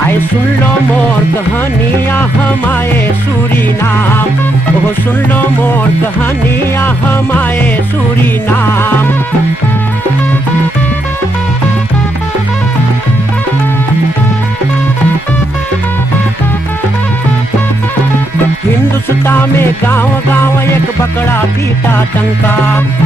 आए सुन लो मोर कहानियाँ हम आए सूरीनाम, ओह सुन लो मोर कहानियाँ हम आए सूरीनाम। हिंदुस्तान में गांव गांव एक बकरा पीटा डंका,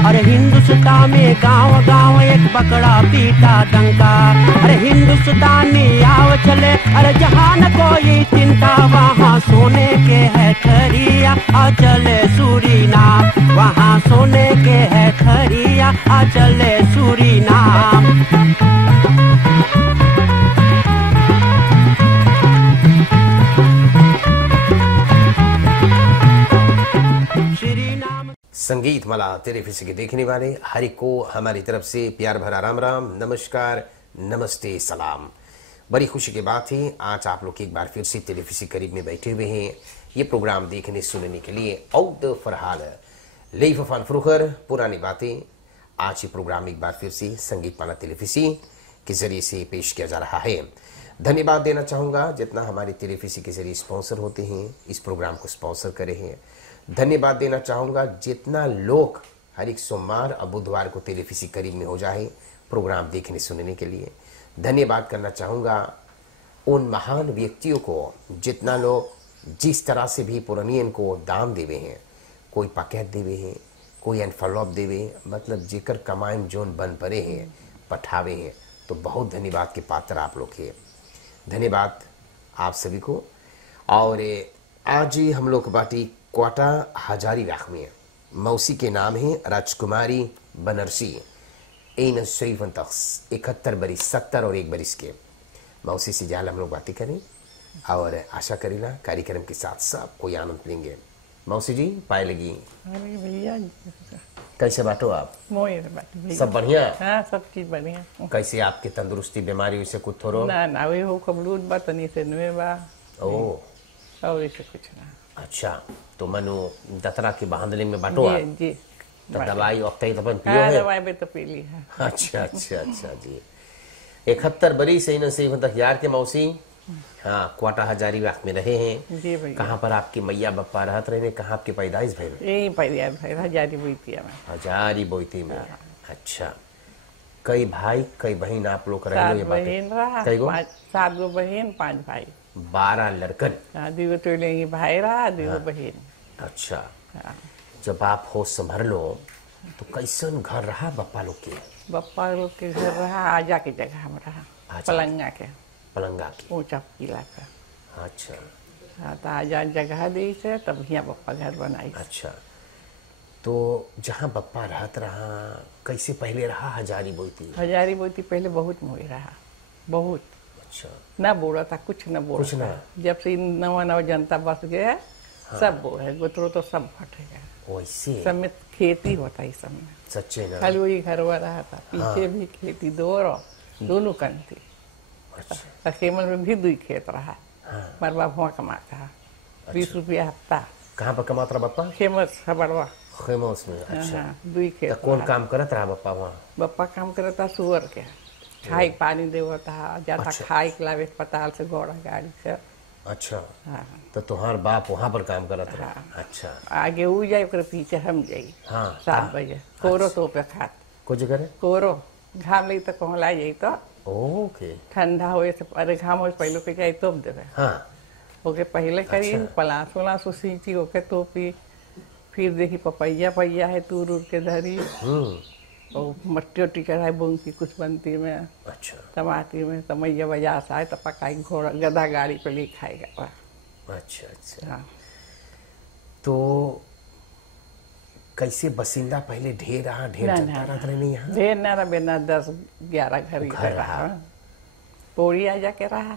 अरे हिंदुस्तान में गांव गांव एक बकरा पीटा डंका। अरे हिंदुस्तानी आओ चले, अरे जहाँ न कोई चिंता, वहाँ सोने के है खरिया आ चले सूरीनाम, वहाँ सोने के है खरिया आ चले सूरीनाम। संगीत माला टेलीविजन के देखने वाले हरि को हमारी तरफ से प्यार भरा राम राम, नमस्कार, नमस्ते, सलाम। बड़ी खुशी की बात है, आज आप लोग एक बार फिर से टेलीविजन करीब में बैठे हुए हैं ये प्रोग्राम देखने सुनने के लिए। औद फरहाल लेफान फ्रुखर पुरानी बातें, आज ये प्रोग्राम एक बार फिर से संगीत माला टेलीविजन के जरिए से पेश किया जा रहा है। धन्यवाद देना चाहूंगा जितना हमारे टेलीविजन के जरिए स्पॉन्सर होते हैं, इस प्रोग्राम को स्पॉन्सर करे हैं। धन्यवाद देना चाहूंगा जितना लोग हर एक सोमवार और बुधवार को टेलीविजन करीब में हो जाए प्रोग्राम देखने सुनने के लिए। धन्यवाद करना चाहूंगा उन महान व्यक्तियों को जितना लोग जिस तरह से भी पुरानियन को दान देवे हैं, कोई पैकेट देवे हैं, कोई एनफलॉप देवे, मतलब जेकर कमाएम जोन बन पड़े हैं पठावे हैं, तो बहुत धन्यवाद के पात्र आप लोग हैं। धन्यवाद आप सभी को। और आज हम लोग बाटी क्वाटा हजारीबाग में मौसी के नाम है राजकुमारी बनरसी, 71 बरिस 70 और 1 बरिस के मौसी से जाल हम लोग बातें करें और आशा करेला कार्यक्रम के साथ सब कोई आनंद लेंगे। मौसी जी पाए लगी। अरे भैया कैसे बाटो आप? सब बढ़िया? हाँ, सब चीज बढ़िया। कैसे आपके तंदुरुस्ती बीमारी से कुछ थोड़ो? ना वही हो कबलूत बा तनी से नुए बा। ओ और इसे कुछ ना। अच्छा, तो मनु दतरा के बहादुरी में बाटो आप? जी। तो दवाई वक्त अपन पियो हाँ, है? दवाई भी तो पी ली है। अच्छा जी। 71 बरिस से तक यार के मौसी हाँ क्वाटा हजारीबाग में रहे हैं। जी भैया। कहाँ पर आपके मैया बप्पा रहत रहे? कहाँ आपके पैदाइश भइल? यही पैदाइश भइल हजारी बोईतिया में। हजारी बोईती में। अच्छा, कई भाई कई बहन आप लोग रहे? 7 बहन रहा, 7 गो बहन 5 भाई, 12 लड़कन। हाँ, 2 तो भाई रहा, 2 बहन। अच्छा, जब आप होश संभर लो तो कैसन घर रहा बप्पा लोग के? बप्पा लोग के घर रहा आजा के जगह में रहा, पलंगा के ऊंचा किला पे। अच्छा। हाँ, तो आजा जगह दी से तब यहाँ बप्पा घर बनाई। अच्छा, तो जहाँ बप्पा रहत रहा कैसे पहले रहा हजारी बोईती? हजारी बोईती पहले बहुत मोई रहा, बहुत। अच्छा। ना बोला था, कुछ न बोला कुछ ना। जब से नवा जनता बस गया। हाँ। सब वो है गोत्रो तो सब फट गया। वैसे सब में खेती होता है, सब में सच्चे ना? खाली वही घर हुआ रहा था, पीछे भी खेती दोनों कन थी। अच्छा। खेमल में भी 2 खेत रहा। हाँ। मरबा भुआ कमाता है। 20 रुपया हफ्ता। कहाँ पर कमाता रहा बप्पा? खेमस खबरवा खेमस में। अच्छा। 2 खेत। तो कौन काम करत रहा बप्पा वहाँ? बप्पा काम करता सुअर के, खाई पानी देवता जाता। अच्छा। खाई खिलावे अस्पताल से घोड़ा गाड़ी से। अच्छा। हाँ। तो तुम्हार बाप वहाँ पर काम करत रहा? हाँ। अच्छा। आगे वो जाए पीछे हम जाई। हाँ। 7 बजे कोरो तो पे खात कुछ करे कोरो घाम लगी तो कहूँ ला जाई तो ओके ठंडा हो से अरे घाम हो पहले के जाए तो देवे। हाँ। ओके पहले करी। अच्छा। पलास वलास सींची ओके तोपी, फिर देखी पपैया है तूर उड़ के धरी और मट्टी उट्टी चढ़ाई बोंग की कुछ बनती में। अच्छा। टमाटी में तो मैया बाजार से आए तो पकाई घोड़ा गधा गाड़ी पे ले खाएगा। अच्छा अच्छा। हाँ। तो कैसे बसिंदा पहले ढेर रहा? ढेर जनता रहत रहे यहाँ? ढेर ना रहा बेना 10-11 घर रहा। पौड़ी आ जाके रहा।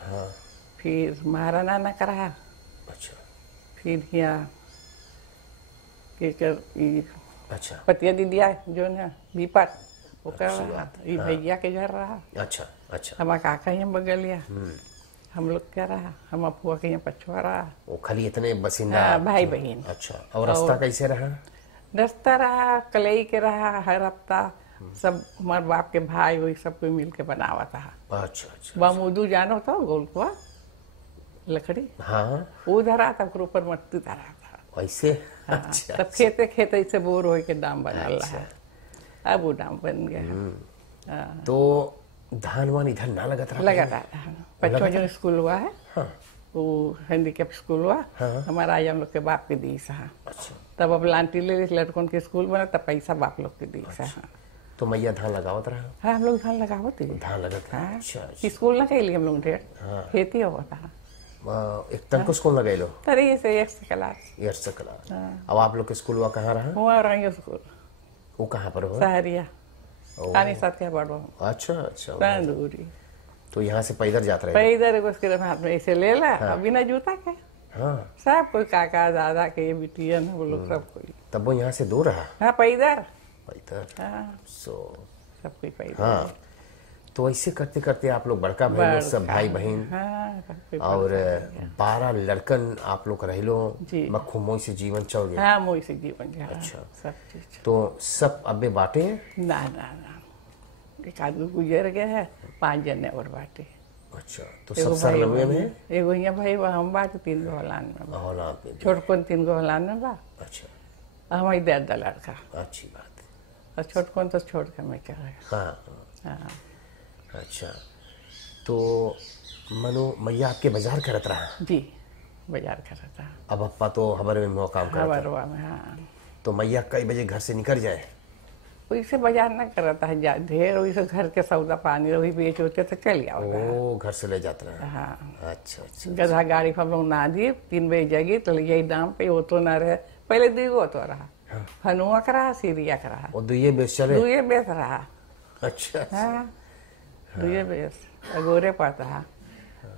हाँ। फिर महाराणा ना का रहा। अच्छा। फिर यहाँ अच्छा। पतिया दीदिया जो है विपत वो कर रहा। ये भैया के घर रहा। अच्छा अच्छा। हमारा काका यहाँ बगलिया, हम लोग क्या रहा, हम अफुआ के यहाँ पछुआ रहा। वो खाली इतने बसिंदा? हाँ, भाई बहन। अच्छा। और रास्ता कैसे रहा? रास्ता रहा कलई के रहा हर हफ्ता, सब हमारे बाप के भाई वही सब कोई मिल के बनावा था। अच्छा अच्छा। बामूदू जानो तो गोलकुआ लकड़ी हाँ वो धरा था, ओकर ऊपर मट्टी धरा था। ऐसे। हाँ, अच्छा तब खेते खेते ऐसे बोर हो के दाम बना रहा। अब वो दाम बन गया। हाँ। तो धान वान इधर ना लगत रहा? लगा था धान। बच्चों जो स्कूल हुआ है हाँ। वो हैंडीकेप स्कूल हुआ। हाँ। हमारा आई हम लोग के बाप के दी सा। अच्छा। तब अब लांटी ले लड़कों के स्कूल बना तब पैसा बाप लोग के दी सा। तो मैया धान लगावत रहा? हाँ हम लोग धान लगावत ही। धान लगत रहा। हाँ। अच्छा अच्छा। स्कूल ना कैली हम लोग ढेर हाँ। खेती हुआ था। एक तनको स्कूल लगैलो? तरी से एक से क्लास। ईयर से क्लास। अब आप लोग के स्कूल हुआ कहाँ रहा? हुआ रही स्कूल वो कहाँ पर हो? सहरिया ओ, पानी साथ के बड़ो अच्छा अच्छा। तंदूरी तो यहाँ से पैदल जाते रहे? पैदल उसके हाथ में ऐसे ले ला अभी ना जूता के हाँ। सब कोई काका दादा के बिटियन वो लोग सब कोई। तब वो यहाँ से दूर रहा? हाँ पैदल। पैदल। हाँ सो सब कोई पैदल। हाँ। तो ऐसे करते करते आप लोग बड़का भाई लोग सब भाई बहन हाँ सब कोई और 12 लड़कन आप लोग रहिलो जी। मखुमोई से जीवन चल गया? हाँ मोई से जीवन जा। अच्छा। सब चीज तो सब अब्बे बाटे? ना ना ना एक आदमी गुजर गया है 5 जने और बाटे। अच्छा। तो सब सरलवे में? एगो यहाँ भाई हम बात 3 गो हलान में बा। औलाद में? छोटकन 3 गो हलान में बा। अच्छा। हमारी दादा लड़का अच्छी बात है। और छोटकन तो छोड़ के मैं चला गया। हाँ हाँ अच्छा। तो मनु मैया आपके बाजार करत रहा? जी बाजार कर रहा था। अब अप्पा तो हमारे में काम करता? हवारवा में। हाँ तो मैया कई बजे घर से निकल जाए? वैसे बाजार ना करता है ढेर वैसे घर के सौदा पानी वही बेच होते तो चल गया। ओ घर से ले जाते रहे? हाँ अच्छा अच्छा। गधा गाड़ी हम लोग ना दिए 3 बजे जगी तो यही दाम पे वो तो ना रहे पहले 2 तो रहा। फनुआ का रहा सीरिया का रहा। वो दुए बेच चले? 2 बेच रहा। अच्छा। हाँ 2 बेच गोरे पड़ता है।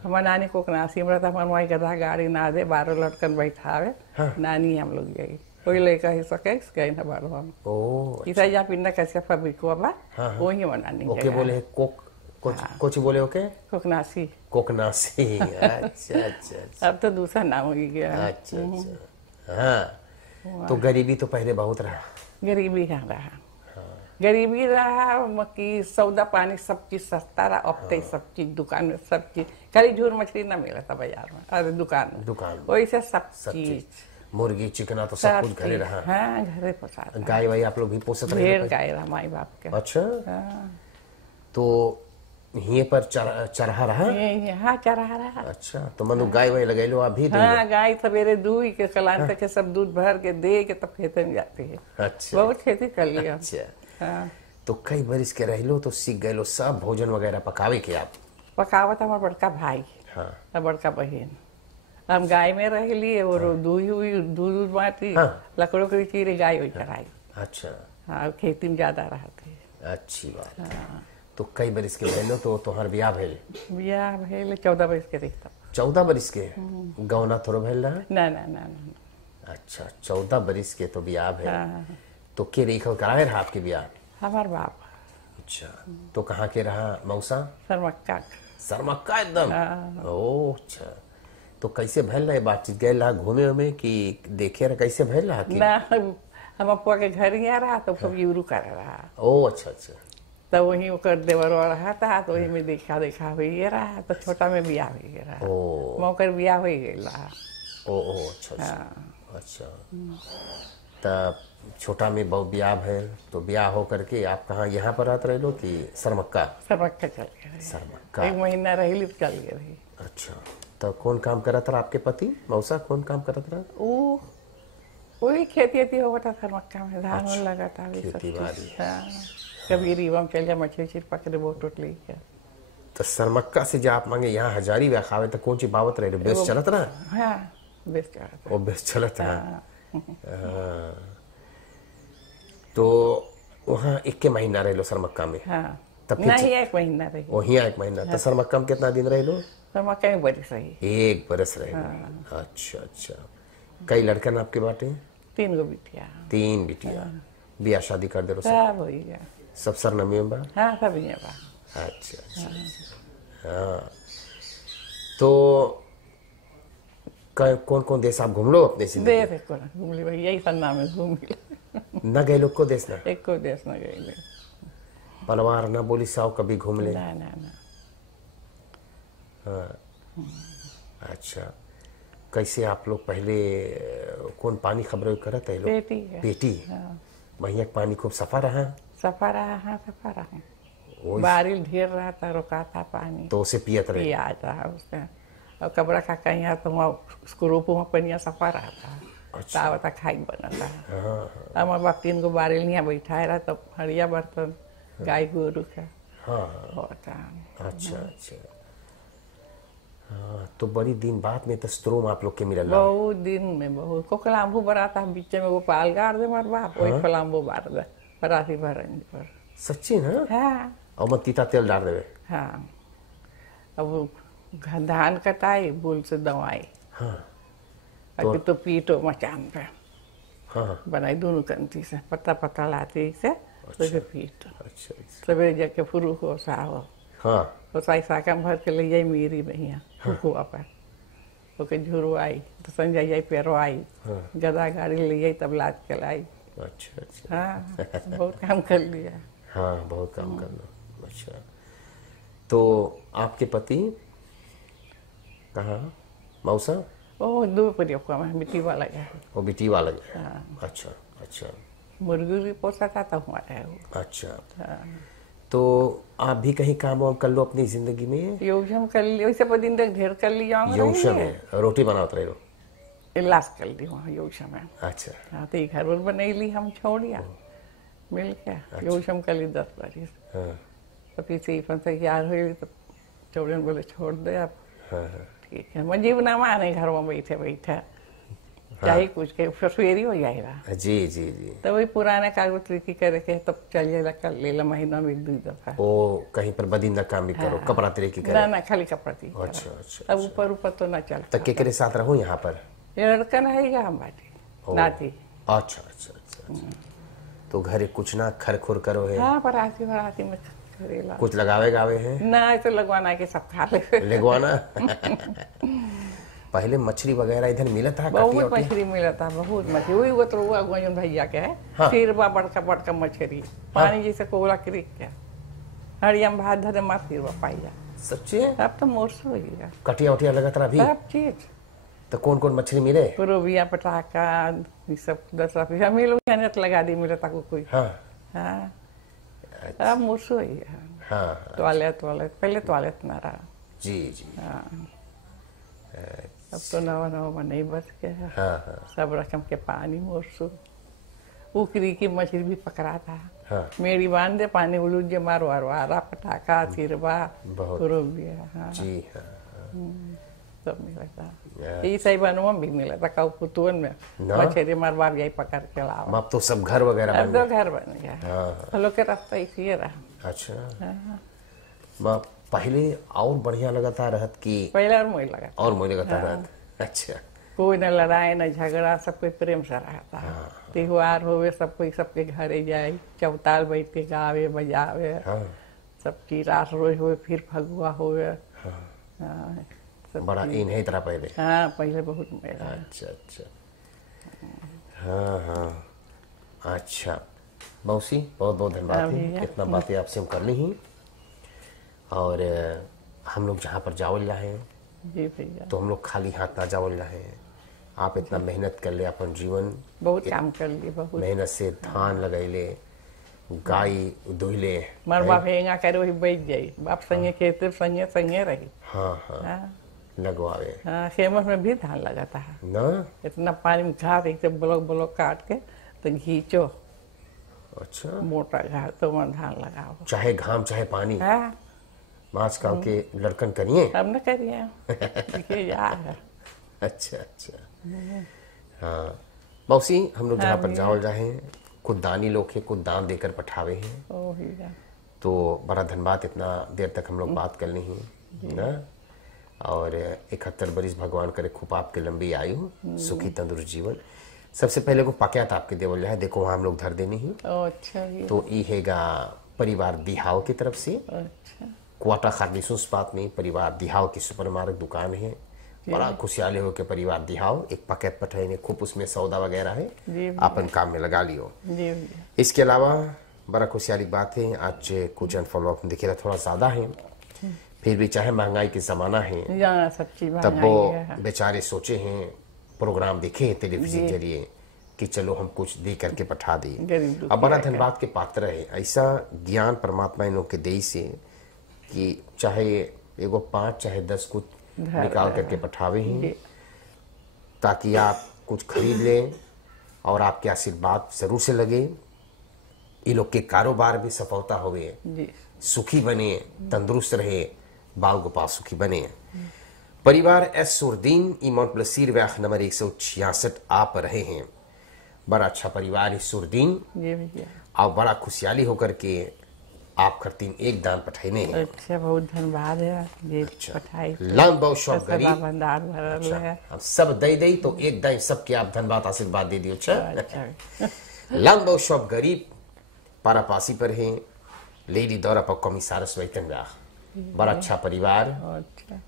हमारे नानी को नासी में रहता हमारे वही गधा गाड़ी ना दे 12 लड़कन बैठावे। नानी हम लोग यही कोई लेकर ही सके गए ना बारो हम। ओ इधर यहाँ पिंडा कैसे फबिको बा हाँ। वही मनानी ओके बोले कुछ बोले ओके कोकनासी कोकनासी। अच्छा अच्छा। अब तो दूसरा नाम हो गया। अच्छा अच्छा। हाँ तो गरीबी तो पहले बहुत रहा? गरीबी यहाँ रहा। गरीबी रहा मक्की सौदा पानी सब चीज सस्ता रहा। अब तो सब चीज दुकान में सब चीज खाली झूर मछली ना मिला था बाजार में अरे दुकान में वैसे सब चीज मुर्गी चिकना तो सब कुछ घरे रहा? हाँ घरे पोसा। गाय वाई आप लोग भी पोसत रहे? ढेर गाय रहा माई बाप के। अच्छा। हाँ तो ये पर चरहा रहा? हाँ चरहा रहा। अच्छा। तो मनु गाय वाय लगे लो अभी? हाँ गाय सवेरे दूध के कलान तक सब दूध भर के दे के तब खेते में जाती है। अच्छा। बहुत खेती कर लिया। अच्छा। हाँ तो कई बरिस के रह लो तो सीख गए लो सब भोजन वगैरह पकावे के आप? पकावत हमारा बड़का भाई हाँ। और बड़का बहन हम गाय में रह लिए और दूध हुई दूध बाटी। हाँ। लकड़ों की चीरे गाय हुई चढ़ाई। अच्छा। हाँ खेती में ज्यादा रहती। अच्छी बात। तो कई बरिस के रह लो तो तुम्हार ब्याह भेल? ब्याह भेल 14 बरस के रिश्ता। 14 बरिस के? गौना थोड़ा भेल रहा? ना ना ना ना। अच्छा 14 बरिस के तो ब्याह भेल। हाँ। तो के रेखल कराए रहा आपके ब्याह? हमार बाप। अच्छा। तो कहाँ के रहा मौसा? सरमक्का। सरमक्का एकदम? ओ अच्छा। तो कैसे भेल रहे बातचीत? गए रहा घूमे में कि देखे रहा कैसे भेल रहा? ना हम अप्पा के घर ही आ रहा तो सब यूरू कर रहा। ओ अच्छा अच्छा। तो वही ओकर देवरवा रहा था तो वही में देखा हुई रहा तो छोटा में ब्याह हुई रहा। ओ मौकर ब्याह हो गई रहा। ओ अच्छा अच्छा। अच्छा। तब छोटा में बहु ब्याह भेल तो ब्याह हो करके आप कहाँ यहाँ पर रहते रहे लो कि सरमक्का? सरमक्का चल गए। सरमक्का 1 महीना रही चल गए रही। अच्छा। तो कौन काम करत रहा आपके पति मौसा? कौन काम करत रहा? वो वही खेती हो था सरमक्का में धान लगा था। खेती बाड़ी। कभी रीवा में चल जा मछली पकड़े बहुत टोटली क्या। तो सरमक्का से जो आप मांगे यहाँ हजारी व्या खावे तो कौन सी बावत रहे? बेस चलत रहा? हाँ बेस चलत। वो बेस चलत रहा। तो वहाँ 1 महीना रह लो सरमक्का में? हाँ तब नहीं 1 महीना रही। वही 1 महीना। तो सरमक्का में कितना दिन रह लो? सरमक्का में बरिस रही। 1 बरस रहे। अच्छा अच्छा। कई लड़कन आपके बाटे? 3 गो बिटिया। 3 बिटिया। ब्याह शादी कर दे? सब हो गया। सब सरनमी में बा? हाँ सब यहाँ बा। अच्छा अच्छा। हाँ तो कौन कौन देश आप घूम लो अपने से? देश को घूम ली भाई यही सब नाम है घूम ली। न गए लोग को देश ना? एक को देश न गए। पलवार ना बोली साव कभी घूम ले। ना ना ना। हाँ। अच्छा, कैसे आप लोग पहले कौन पानी खबर करत है लोग? पेटी है। पेटी। हाँ। वहीं पानी खूब सफा रहा। सफा रहा, हाँ सफा रहा। वही बारिश ढेर रहा था, रुका था पानी तो उसे पियत रहे। पिया रहा उससे। और कबरा का कहीं तो वहाँ उसको रोपो में पनिया सफा रहा था। अच्छा। तावता खाई बना था। हाँ हमारे बाप 3 गो बारिल यहाँ बैठाए रहा, तब हरिया बर्तन गाय गोरू का हाँ। होता। अच्छा अच्छा। हाँ, तो बड़ी दिन बाद में तो स्त्रोम आप लोग के मिलल। बहुत दिन में बहुत को कलाम्बू बराता है, बीच में वो पाल गाड़ दे मार बाप, वही कलाम्बू बार दे परासी भरन पर। सच्ची ना? हाँ और मत तीता तेल डाल देवे। हाँ। अब वो धान कटाई, बुल से दवाई। हाँ अभी तो पीटो मचान पे हाँ। बनाई दोनों कंती से, पत्ता पत्ता लाती से तो पीटो। अच्छा। सवेरे जाके फुरू को साहो हाँ तो साई साकम भर के ले जाई मेरी भैया हुआ पर ओके झुरु आई तो संजय जाई पेरो आई। गदा गाड़ी ले जाई तब लाद के लाई। अच्छा अच्छा। हाँ बहुत काम कर लिया। हाँ बहुत काम करना। अच्छा, तो आपके पति कहाँ? मौसा? ओ दो प्रयोग का मैं मिट्टी वाला गया। वो बिटी वाला है। हाँ। अच्छा अच्छा। मुर्गी भी पोसा था तो हमारा है वो। अच्छा, हाँ। तो आप भी कहीं काम वाम कर लो अपनी जिंदगी में? योजम कर ली वैसे पर दिन तक ढेर कर लिया योशम है, रोटी बनाते रहे हो? इलाज कर ली वहाँ योशम में। अच्छा। हाँ तो घर वर बनाई ली हम छोड़िया मिल के योशम कर ली 10 बरिस। हाँ तो फिर से फन तैयार हुई तो चौड़न बोले छोड़ दे आप। हाँ हाँ। ठीक है मैं जीवना माने घर में बैठे बैठे चाहे कुछ के ससुरी हो जाएगा। जी जी जी। तो वही पुराने कागज की करे के तब चलिए कर ले ला महीना में 1-2 दफा। ओ कहीं पर बदिंदा काम भी करो? कपड़ा तेरे की ना करे? ना खाली कपड़ा थी। अच्छा अच्छा। अब ऊपर ऊपर तो ना चल। तो के साथ रहो यहाँ पर? ये लड़का रहेगा हम बाटी नाती। अच्छा अच्छा अच्छा। तो घरे कुछ ना खरखुर करो है? हाँ पराती पराती में करेला कुछ लगावे गावे हैं? ना तो लगवाना के सब खा ले। लगवाना। पहले मछली वगैरह इधर मिला था? बहुत मछली मिला था, बहुत मछली। वही वो तो गोजन भैया के है। हाँ। सिरवा बड़का बड़का मछली पानी जैसे कोला क्रिक के हरियम भात धरे मार सिरवा पाई जा। सच्चे? अब तो मोर्स हो गया कटिया उटिया लगा था अभी? सब चीज। तो कौन कौन मछली मिले? पुरोबिया पटाखा ये सब 10 रुपया हम लोग नेट लगा दी मिला था कोई। हाँ हाँ अब मोर्स हो गया। हाँ। टॉयलेट पहले टॉयलेट ना रहा। जी जी। हाँ अब तो नवा नवा नहीं बच के है। हाँ हाँ सब रकम के पानी मोरसू उकरी की मछली भी पकड़ा था। हाँ। मेरी बांध दे पानी उलूज जे मारो आरा पटाखा सिरवा बहुत। पुरोबिया। हाँ जी हाँ। सब मिला था। ये सही बनवा भी मिला था काउ पुतुन में ना? मछली मार बाप यही पकड़ के लावा। अब तो सब घर वगैरह अब बन तो गए। घर बन गया। हाँ। हम लोग के रास्ता इसी रहा। अच्छा। हाँ। माँ पहले और बढ़िया लगा था रहत की? पहले और मोई लगा और मुझे लगा था रहत। अच्छा। कोई न लड़ाई न झगड़ा, सब कोई प्रेम से रहता है। त्योहार होवे सब कोई सबके घरे जाए, चौताल बैठ के गावे बजावे। हाँ। सब चीज रास रोज हुए, फिर फगुआ हुए। हाँ, सब बड़ा चीज। इन है तरह पहले? हाँ पहले बहुत मेला। अच्छा अच्छा। हाँ हाँ। अच्छा मौसी बहुत बहुत धन्यवाद हाँ है, भैया। इतना बातें आपसे हम कर ली ही। और हम लोग जहाँ पर जावल रहे हैं जी भैया तो हम लोग खाली हाथ ना जावल रहे हैं। आप इतना मेहनत कर ले, अपन जीवन बहुत काम कर लिए, बहुत। मेहनत से धान लगैले, गाय दुहले। मार बाप हेंगा करे वही बैठ जाई, बाप संगे खेते संगे संगे रही। हाँ हाँ हाँ लगवावे हाँ खेमस में भी धान लगाता है। ना? इतना पानी में घास एक ब्लॉक ब्लॉक काट के तो घींचो अच्छा। मोटा घास तो वहाँ धान लगाओ। चाहे घाम चाहे पानी। हाँ आजकल के लड़कन करिए। अब न करिए देखिए जा है। अच्छा अच्छा। हाँ मौसी हम लोग जहाँ पर भैया। जावल जाए हैं, कुछ दानी लोग हैं, कुछ दान देकर पठावे हैं। ओ भैया तो बड़ा धन्यवाद, इतना देर तक हम लोग बात कर ली हैं ना। और 71 बरिस भगवान करे खूब आपके लंबी आयु, सुखी तंदुरुस्त जीवन। सबसे पहले को पक्यात आपके देवल जाए, देखो वहाँ हम लोग धर देनी ही। अच्छा भैया तो ई हैगा परिवार दिहाव की तरफ से। अच्छा क्वाटा खारदीसुस बात में परिवार दिहाव की सुपर मार्केट दुकान है। बड़ा खुशहाली हो के परिवार दिहाव एक पैकेट पठाई ने खूब, उसमें सौदा वगैरह है, जी अपन काम में लगा लियो। जी भैया इसके अलावा बड़ा खुशहाली बात है। आज कुछ अनफॉलो देखिए थोड़ा ज्यादा है, फिर भी चाहे महंगाई के जमाना है तब वो बेचारे सोचे हैं प्रोग्राम देखे हैं टेलीविजन जरिए कि चलो हम कुछ दे करके पठा दिए। अब बड़ा धन्यवाद के पात्र है। ऐसा ज्ञान परमात्मा इन लोग के दे से कि चाहे एगो 5 चाहे 10 कुछ निकाल करके पठावे हैं ताकि आप कुछ खरीद लें और आपके आशीर्वाद जरूर से लगे। ये लोग के कारोबार भी सफलता होवे, सुखी बने, तंदुरुस्त रहे, बाल गोपाल सुखी बने। परिवार एस सुरदीन ईमान प्लसीर व्याख नंबर 166 आप रहे हैं। बड़ा अच्छा परिवार है सुरदीन, और बड़ा खुशहाली होकर के आप करतीन एक दान पठाइने। अच्छा, बहुत धन्यवाद है ये पठाई। लाम बहुत शौक गरीब भंडार भरल है, हम सब दे दे तो एक दाई सबके आप धन्यवाद आशीर्वाद दे दियो। अच्छा, लाम बहुत शौक गरीब पारापासी पर है लेडी दौरा पर कमिसारस वैतन व्याख। बड़ा अच्छा परिवार।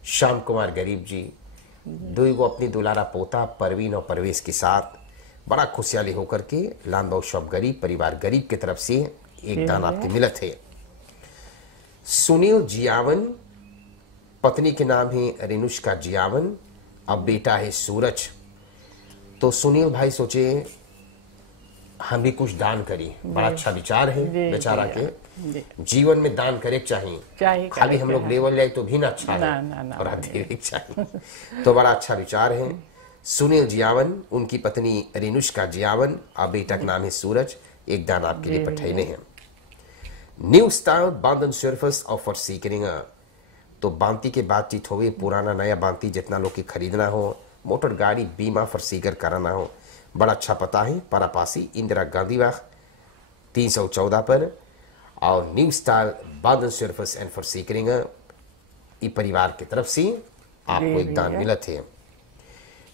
श्याम कुमार गरीब जी, 2 गो अपनी दुलारा पोता परवीन और परवेश के साथ बड़ा खुशहाली होकर के लाम शॉप गरीब परिवार गरीब की तरफ से एक दान आपके मिलत है। सुनील जियावन, पत्नी के नाम है रेनुष्का जियावन, अब बेटा है सूरज। तो सुनील भाई सोचे हम भी कुछ दान करी। बड़ा अच्छा विचार है बेचारा के, जीवन में दान करे चाहिए, खाली हम लोग लेवल जाए तो भी ना अच्छा है और देवे चाहिए। तो बड़ा अच्छा विचार है। सुनील जियावन, उनकी पत्नी रेनुष्का जियावन और बेटा का नाम है सूरज, एक दान आपके लिए पठाइने हैं। न्यू स्टाइल बांधन सर्फस और फॉर सीकरिंग, तो बांती के बातचीत हो, पुराना नया बांती जितना लोग की खरीदना हो, मोटर गाड़ी बीमा फॉर सीकर कराना हो। बड़ा अच्छा पता है, पारापासी इंदिरा गांधी वाक 314 पर। और न्यू स्टाइल बांधन सर्फस एंड फॉर सीकरिंग, ये परिवार की तरफ से आपको एक दान मिलत है।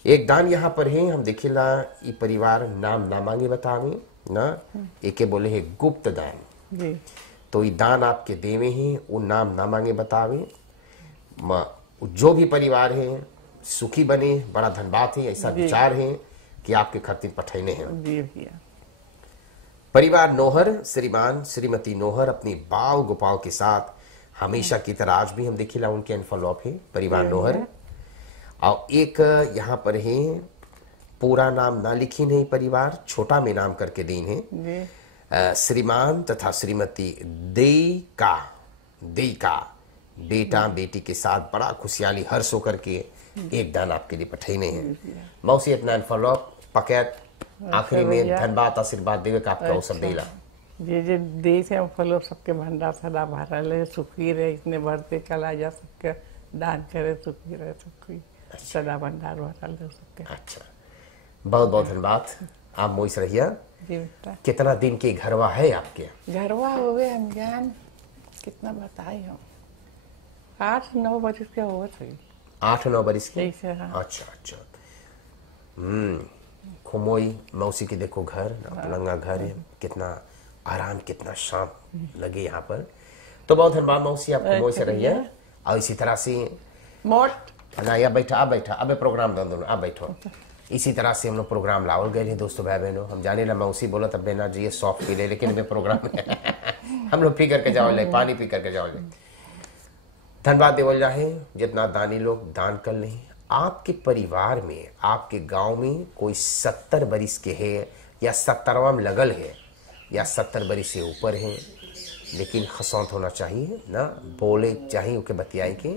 एक दान यहाँ पर है, हम देखेला ये परिवार नाम ना मांगे बतावे ना, एके बोले है गुप्त दान। तो ये दान आपके देवे हैं, वो नाम ना मांगे बतावे। जो भी परिवार है सुखी बने, बड़ा धन्यवाद है। ऐसा विचार है कि आपके खातिर पठाइने हैं। परिवार नोहर, श्रीमान श्रीमती नोहर अपनी बाल गोपाल के साथ हमेशा की तरह आज भी हम देखेला उनके एनफॉलोप है परिवार नोहर। और एक यहाँ पर है पूरा नाम ना लिखी नहीं, परिवार छोटा में नाम करके दीन है। श्रीमान तथा श्रीमती देका बेटा बेटी के साथ बड़ा खुशहाली हर्ष होकर के एक दान आपके लिए पठाइने हैं। मौसी अपना एनफॉलोप पकैत आखिरी में धन्यवाद आशीर्वाद देवे का आपका अवसर देला। जे देश है फलो सबके भंडार सदा भरल है, सुखी रहे, इतने बढ़ते चला जा सबके दान करे, सुखी रहे सबकी सदा भंडार भरल है सबके। अच्छा, बहुत बहुत धन्यवाद। आप मोइस रहिया। कितना दिन के घरवा है आपके? घरवा हो गए हम जान कितना बताए हम 8-9 बरस के हो गए। 8-9 बरस के? हाँ। अच्छा। खुमोई मौसी के देखो घर, पलंगा घर है, कितना आराम कितना शांत लगे यहाँ पर। तो बहुत धन्यवाद मौसी, आप खुमोई से रहिए। और इसी तरह से ना या बैठा अब प्रोग्राम दोनों आप बैठो। इसी तरह से हम लोग प्रोग्राम लाओ गए हैं दोस्तों भाई बहनों। हम जाने ला मौसी बोला तब बेना जी ये सॉफ्ट पी ले, लेकिन वे प्रोग्राम हम लोग पी करके जाओ ले, पानी पी करके जाओ ले। धन्यवाद देवल जाए जितना दानी लोग दान कर ले। आपके परिवार में, आपके गांव में कोई 70 बरिस के है या 70वां में लगल है या 70 बरिस से ऊपर है, लेकिन हसौत होना चाहिए ना, बोले चाहिए उके बतियाई के।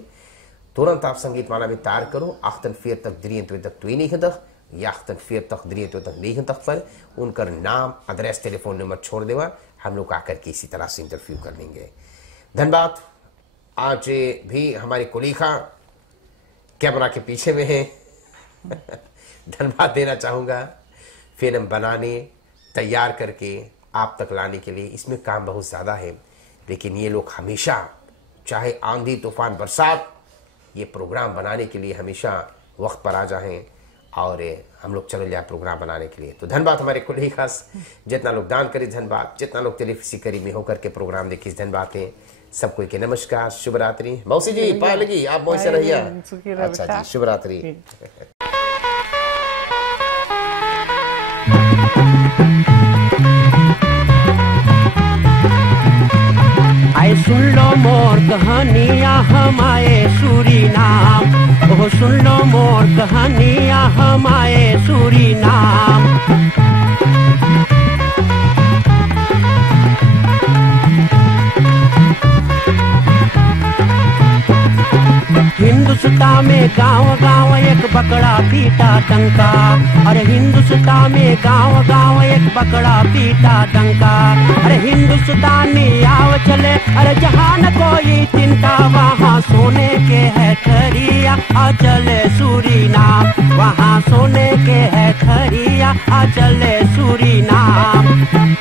तुरंत आप संगीत माला में तार करो 48 तक द्रियंत तक ट्वी नहीं तक या 48 तक द्रियंत तक नहीं तक पर उनका नाम एड्रेस टेलीफोन नंबर छोड़ देवा, हम लोग आकर के इसी तरह से इंटरव्यू कर लेंगे। धन्यवाद। आज भी हमारे कुलीखा कैमरा के पीछे में है धन्यवाद देना चाहूंगा फिल्म बनाने तैयार करके आप तक लाने के लिए। इसमें काम बहुत ज़्यादा है, लेकिन ये लोग हमेशा चाहे आंधी तूफान बरसात ये प्रोग्राम बनाने के लिए हमेशा वक्त पर आ जाएं और हम लोग चले जाए प्रोग्राम बनाने के लिए। तो धन्यवाद हमारे कुल खास जितना लोग दान करे, धन्यवाद जितना लोग टेलीफिसी करीब में होकर के प्रोग्राम देखिए, धन्यवाद है सबको के। नमस्कार, शुभ रात्रि। मौसी जी पाए लगी आप मोह से रहिए। अच्छा जी, शुभ रात्रि। कहानियाँ हमारे सूरीनाम, ओह सुन लो मोर कहानियाँ हमारे सूरीनाम। हिंदुस्तान में गांव गांव एक बकरा पीटा डंका, अरे हिंदुस्तान में गांव गांव एक बकरा पीटा डंका। अरे हिंदुस्तानी आव चले, अरे जहाँ न कोई चिंता, वहाँ सोने के है खरिया आ चले सूरीनाम, वहाँ सोने के है खरिया आ चले सूरीनाम।